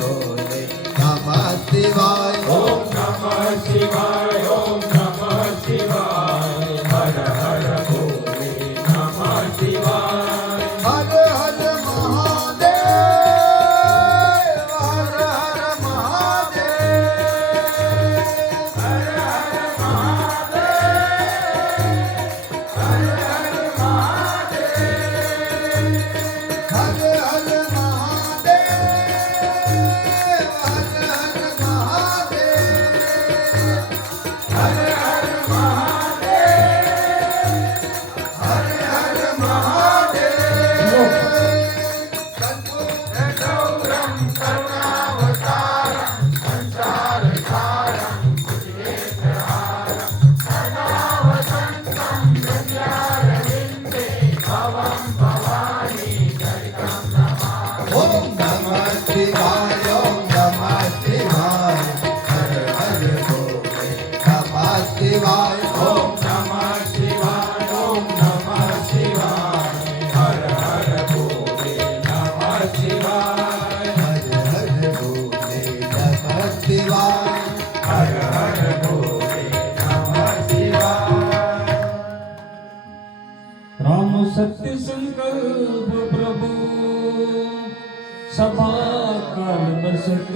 भोले नमः शिवाय ओम नमः शिवाय ओम नमः शिवाय हर हर भोले नमः शिवाय हर हर महादेव हर हर महादेव हर हर महादेव हर हर महादेव हर हर महादेव हर हर महादेव हर हर महादेव हर हर महादेव गौरम करुणावतारम संसारसारम भुजगेन्द्रहारम सदा वसन्तं हृदयारविन्दे भवं भवानी चरितं नमामि ओम नमः शिवाय ओम नमः शिवाय हर हर भोले नमः शिवाय ओम नमः शिवाय ओम नमः शिवाय हर हर भोले नमः शिवाय हर हर भोले नमः शिवाय हर हर भोले नमः शिवाय राम सत्य संकल्प प्रभु सभा काल बसत